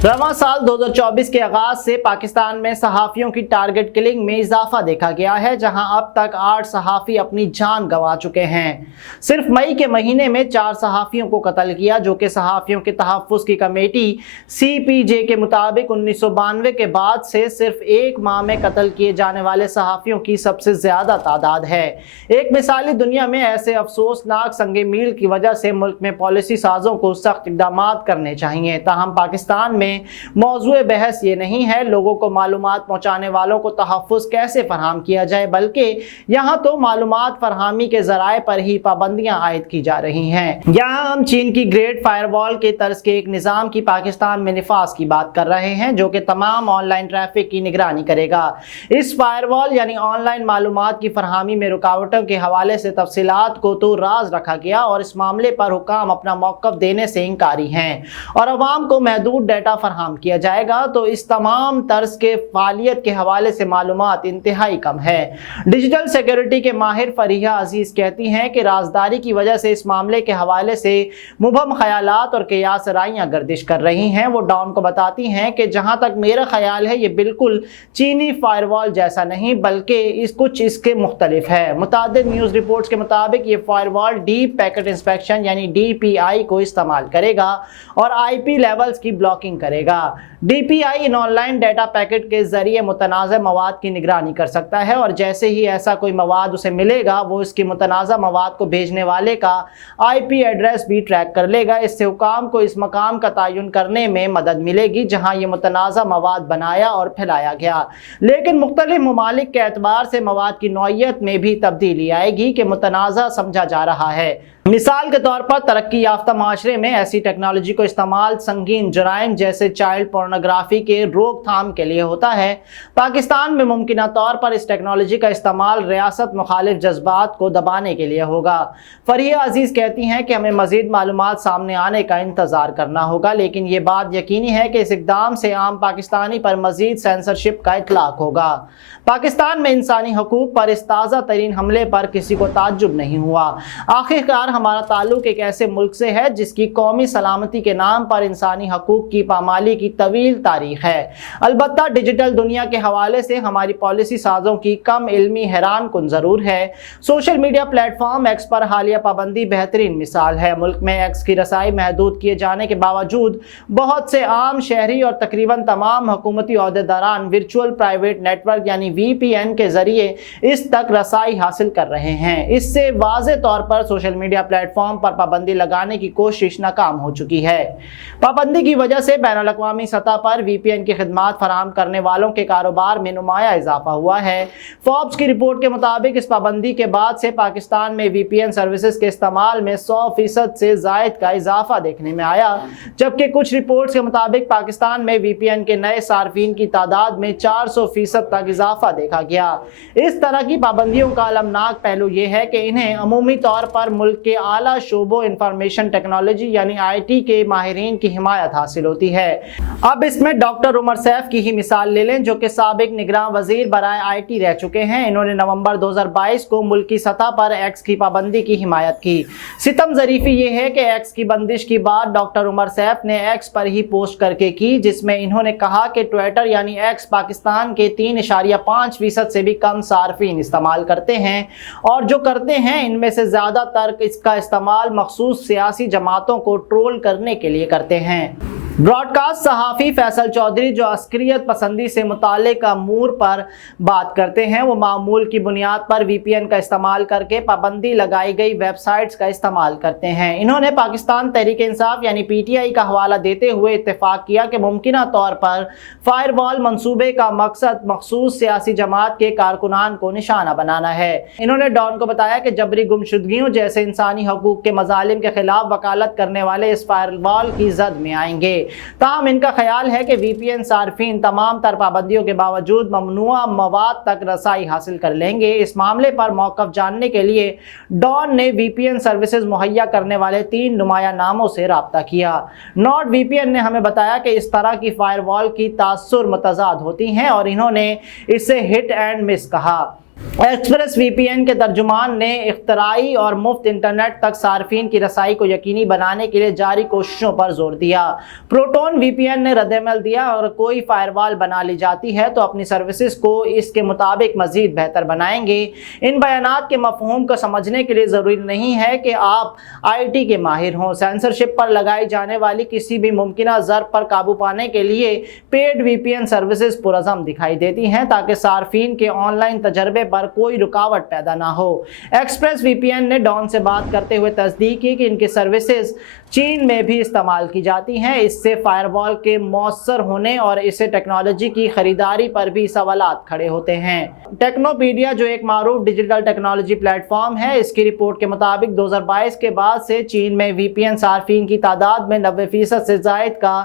रवां साल 2024 के आगाज से पाकिस्तान में सहाफ़ियों की टारगेट किलिंग में इजाफा देखा गया है, जहां अब तक 8 सहाफ़ी अपनी जान गंवा चुके हैं। सिर्फ मई के महीने में 4 सहाफ़ियों को कत्ल किया, जो कि सहाफ़ियों के तहफ़्फ़ुज़ की कमेटी CPJ के मुताबिक 1992 के बाद से सिर्फ एक माह में कत्ल किए जाने वाले सहाफ़ियों की सबसे ज़्यादा तादाद है। एक मिसाली दुनिया में ऐसे अफसोसनाक संगे मील की वजह से मुल्क में पॉलिसी साजों को सख्त इक़दामात करने चाहिए। ताहम पाकिस्तान में मौज़ूए बहस ये नहीं है लोगों को मालूमात पहुँचाने वालों को तहफ़्फ़ुज़ कैसे फराहम किया जाए, बल्कि यहाँ तो मालूमात फरहामी के ज़राए पर ही पाबंदियाँ आयद की जा रही हैं। यहाँ हम चीन की ग्रेट फायरवॉल के तर्ज के एक निज़ाम की पाकिस्तान में निफाज की बात कर रहे हैं, जो कि तमाम ऑनलाइन ट्रैफिक की निगरानी करेगा। इस फायरवॉल यानी ऑनलाइन मालूमात की फरहामी में रुकावटों के हवाले से तफसीलात को तो राज रखा गया और इस मामले पर हुकाम अपना मौक़िफ़ देने से इंकारी हैं और अवाम को महदूद डेटा फराहम किया जाएगा, तो इस तमाम तर्ज के फालियत के हवाले से मालूमात इंतहाई कम है। डिजिटल सिक्योरिटी के माहिर फरीहा अजीज कहती हैं कि राजदारी की वजह से इस मामले के हवाले से मुबहम ख्यालात और कियास राइयां गर्दिश कर रही हैं। वो डॉन को बताती हैं कि जहां तक मेरा ख्याल है ये बिल्कुल चीनी फायरवॉल जैसा नहीं बल्कि कुछ इसके मुख्तलिफ है। मुतादिद न्यूज़ रिपोर्ट्स के मुताबिक ये फायरवॉल डीप पैकेट इंस्पेक्शन यानी DPI को इस्तेमाल करेगा और IP लेवल्स की ब्लॉकिंग करेगा। DPI इन ऑनलाइन डाटा पैकेट के जरिए मुतनाज़ा मवाद की निगरानी कर सकता है और जैसे ही ऐसा कोई मवाद उसे मिलेगा वो इसकी मुतनाज़ा मवाद को भेजने वाले का IP एड्रेस भी ट्रैक कर लेगा। इससे हुकाम को इस मकाम का तयन करने में मदद मिलेगी जहां ये मुतनाज़ा मवाद बनाया और फैलाया गया। लेकिन मुख्तलिफ ममालिक के एतबार से मवाद की नौइयत में भी तब्दीली आएगी कि मुतनाज़ा समझा जा रहा है। मिसाल के तौर पर तरक्की याफ्ता माशरे में ऐसी टेक्नोलॉजी को इस्तेमाल संगीन जराइम जैसे चाइल्ड पोर्नोग्राफी के रोकथाम के लिए होता है। पाकिस्तान में मुमकिना तौर पर इस टेक्नोलॉजी का इस्तेमाल रियासत मुखालिफ जज्बात को दबाने के लिए होगा। फरीहा अजीज कहती हैं कि हमें मजीद मालूमात सामने आने का इंतजार करना होगा, लेकिन ये बात यकीनी है कि इस इकदाम से आम पाकिस्तानी पर मजीद सेंसरशिप का इतलाक होगा। पाकिस्तान में इंसानी हकूक पर इस ताज़ा तरीन हमले पर किसी को ताज्जुब नहीं हुआ। आखिरकार हमारा ताल्लुक एक ऐसे मुल्क से है जिसकी कौमी सलामती के नाम पर इंसानी हकूक की पामाली की तवील तारीख है। अलबत्ता डिजिटल दुनिया के हवाले से हमारी पॉलिसी साजों की कम इल्मी हैरान कुन ज़रूर है। सोशल मीडिया प्लेटफॉर्म X पर हालिया पाबंदी बेहतरीन मिसाल है। मुल्क में X की रसाई महदूद किए जाने के बावजूद बहुत से आम शहरी और तकरीबन तमाम हुकूमती ओहदेदारान वर्चुअल प्राइवेट नेटवर्क यानी VPN के जरिए इस तक रसाई हासिल कर रहे हैं। इससे वाज़े तौर पर सोशल मीडिया प्लेटफॉर्म पर पाबंदी लगाने की कोशिश नाकाम हो चुकी है। पाबंदी की वजह से बैनुल अक़वामी सतह पर VPN की खिदमात फराहम करने वालों के कारोबार में नुमाया इजाफा हुआ है। फोर्ब्स की रिपोर्ट के मुताबिक इस पाबंदी के बाद से पाकिस्तान में VPN सर्विसेज के इस्तेमाल में 100% से जायद का इजाफा देखने में आया, जबकि कुछ रिपोर्ट्स के मुताबिक पाकिस्तान में VPN के नए सार्फिन की तादाद में 400% तक इजाफा देखा गया। इस तरह की पाबंदियों का अलमनाक पहलू यह है कि इन्हें अमूमी तौर पर मुल्क के आला शोबों इंफॉर्मेशन टेक्नोलॉजी यानी IT के माहिरीन की हिमायत हासिल होती है। अब इसमें डॉक्टर उमर सैफ की ही मिसाल ले लें, जो कि साबिक निगरान वजीर बराए IT रह चुके हैं। इन्होंने नवंबर 2022 को मुल्की सतह पर X की पाबंदी की हिमायत की। सितम ज़रीफ़ी ये है कि X की बंदिश की बात डॉक्टर उमर सैफ ने X पर ही पोस्ट करके की, जिसमें इन्होंने कहा कि ट्विटर यानी X पाकिस्तान के 3.5% से भी कम सार्फिन इस्तेमाल करते हैं और जो करते हैं इनमें से ज़्यादातर इसका इस्तेमाल मखसूस सियासी जमातों को ट्रोल करने के लिए करते हैं। ब्रॉडकास्ट सहाफ़ी फैसल चौधरी जो अस्करियत पसंदी से मुताल्लिक़ अमूर पर बात करते हैं, वो मामूल की बुनियाद पर VPN का इस्तेमाल करके पाबंदी लगाई गई वेबसाइट्स का इस्तेमाल करते हैं। इन्होंने पाकिस्तान तहरीक इंसाफ यानी PTI का हवाला देते हुए इत्तेफाक किया कि मुमकिना तौर पर फायरवॉल मंसूबे का मकसद मखसूस सियासी जमात के कारकुनान को निशाना बनाना है। इन्होंने डॉन को बताया कि जबरी गुमशुदगियों जैसे इंसानी हकूक के मजालिम के खिलाफ वकालत करने वाले इस फायरवॉल की जद में आएंगे। ताहम इनका ख्याल है कि VPN सार्फिन तमाम तर पाबंदियों के बावजूद ममनुआ मवाद तक रसाई हासिल कर लेंगे। इस मामले पर मौक़िफ़ जानने के लिए डॉन ने VPN सर्विसेज मुहैया करने वाले 3 नुमाया नामों से रब्ता किया। नॉट VPN ने हमें बताया कि इस तरह की फायरवॉल की तासुर मुतज़ाद होती हैं और इन्होंने इसे हिट एंड मिस कहा। एक्सप्रेस वीपीएन के तर्जुमान ने इख्तराई और मुफ्त इंटरनेट तक सार्फिन की रसाई को यकीनी बनाने के लिए जारी कोशिशों पर जोर दिया। प्रोटोन वीपीएन ने रद्द-ए-अमल दिया और कोई फायरवॉल बना ली जाती है तो अपनी सर्विसेज को इसके मुताबिक मजीद बेहतर बनाएंगे। इन बयानात के मफहूम को समझने के लिए ज़रूरी नहीं है कि आप IT के माहिर हों। सेंसरशिप पर लगाई जाने वाली किसी भी मुमकिना ज़र्ब पर काबू पाने के लिए पेड वीपीएन सर्विसेज पुरअज़म दिखाई देती हैं ताकि सार्फिन के ऑनलाइन तजर्बे पर कोई रुकावट पैदा ना हो। एक्सप्रेस वीपीएन ने डॉन से बात करते हुए तस्दीक की कि इनकी सर्विसेज चीन में भी इस्तेमाल की जाती हैं। इससे फायरवॉल के मौसर होने और इसे टेक्नोलॉजी की खरीदारी पर भी सवालात खड़े होते हैं। टेक्नोपीडिया जो एक मारूफ डिजिटल टेक्नोलॉजी प्लेटफॉर्म है, इसकी रिपोर्ट के मुताबिक 2022 के बाद से चीन में वीपीएन सार्फिन की तादाद में 90% से जायद का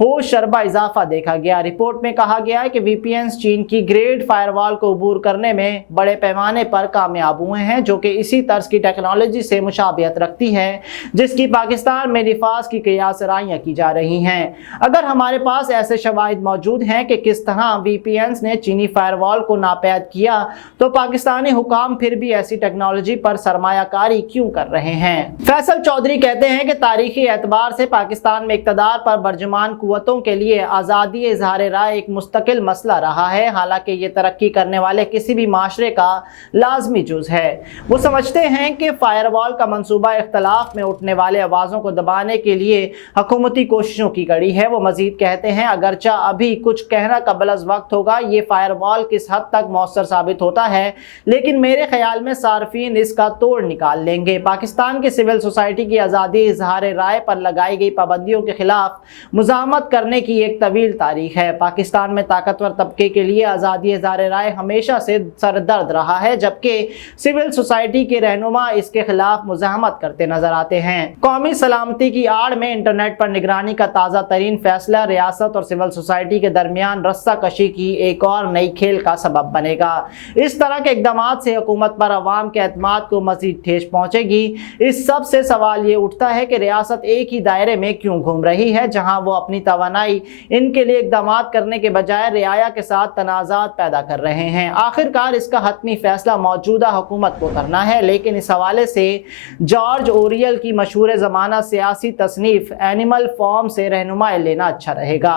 होश शरबा इजाफा देखा गया। रिपोर्ट में कहा गया है कि वीपीएन चीन की ग्रेड फायरवॉल को अबूर करने में बड़े पैमाने पर कामयाब हुए हैं, जो कि इसी तर्ज की टेक्नोलॉजी से मुशाबियत रखती है जिसकी पाकिस्तान में निफाज की क़ियास राइयां की जा रही हैं। अगर हमारे पास ऐसे शवाहिद मौजूद हैं कि किस तरह वीपीएन ने चीनी फायरवॉल को नापैद किया, तो पाकिस्तानी हुकाम फिर भी ऐसी टेक्नोलॉजी पर सरमायाकारी क्यों कर रहे हैं? फैसल चौधरी कहते हैं कि तारीखी एतबार से पाकिस्तान में इक़्तिदार पर बर्जुमान कुव्वतों के लिए आज़ादी इज़हार राय एक मुस्तकिल मसला रहा है। हालांकि ये तरक्की करने वाले किसी भी माशरे का लाजमी जुज़ है। वो समझते हैं कि फायरवॉल का मंसूबा इख्तलाफ में उठने वाले आवाज़ों को दबाने के लिए हुकूमती कोशिशों की कड़ी है। वो मजीद कहते हैं, अगरचा अभी कुछ कहना कबल अज़ वक्त होगा ये फायरवॉल किस हद तक मौसर साबित होता है, लेकिन मेरे ख्याल में सार्फिन इसका तोड़ निकाल लेंगे। पाकिस्तान की सिविल सोसाइटी की आज़ादी इज़हार राय पर लगाई गई पाबंदियों के खिलाफ मुज़ाहमत करने की एक तवील तारीख है। पाकिस्तान में ताकतवर तबके के लिए आज़ादी इज़हार राय हमेशा से सरदर्द रहा है, जबकि सिविल सोसाइटी के रहनुमा इसके खिलाफ मुज़ाहमत करते नजर आते हैं। कौमी सलामती की आड़ में इंटरनेट पर निगरानी का ताज़ा तरीन फैसला रियासत और सिविल सोसाइटी के दरमियान रस्सा कशी की एक और नई खेल का सबब बनेगा। इस तरह के इकदाम से हुकूमत पर अवाम के एतमाद को मजीद ठेस पहुंचेगी। इस सब से सवाल ये उठता है कि रियासत एक ही दायरे में क्यों घूम रही है, जहां वो अपनी तवानाई इनके लिए इकदाम करने के बजाय रियाया के साथ तनाज़ात पैदा कर रहे हैं। आखिरकार इसका हतमी फैसला मौजूदा हुकूमत को करना है, लेकिन इस हवाले से जॉर्ज ओरियल की मशहूर ज़माना सियासी तसनीफ एनिमल फॉर्म से रहनुमाई लेना अच्छा रहेगा।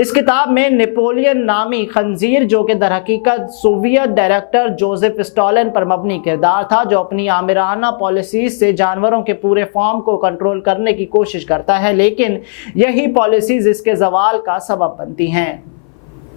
इस किताब में नेपोलियन नामी खंजीर, जो कि दर हकीकत सोवियत डायरेक्टर जोसेफ स्टॉलिन पर मबनी किरदार था, जो अपनी आमिराना पॉलिसीज से जानवरों के पूरे फॉर्म को कंट्रोल करने की कोशिश करता है, लेकिन यही पॉलिसीज इसके ज़वाल का सबब बनती हैं।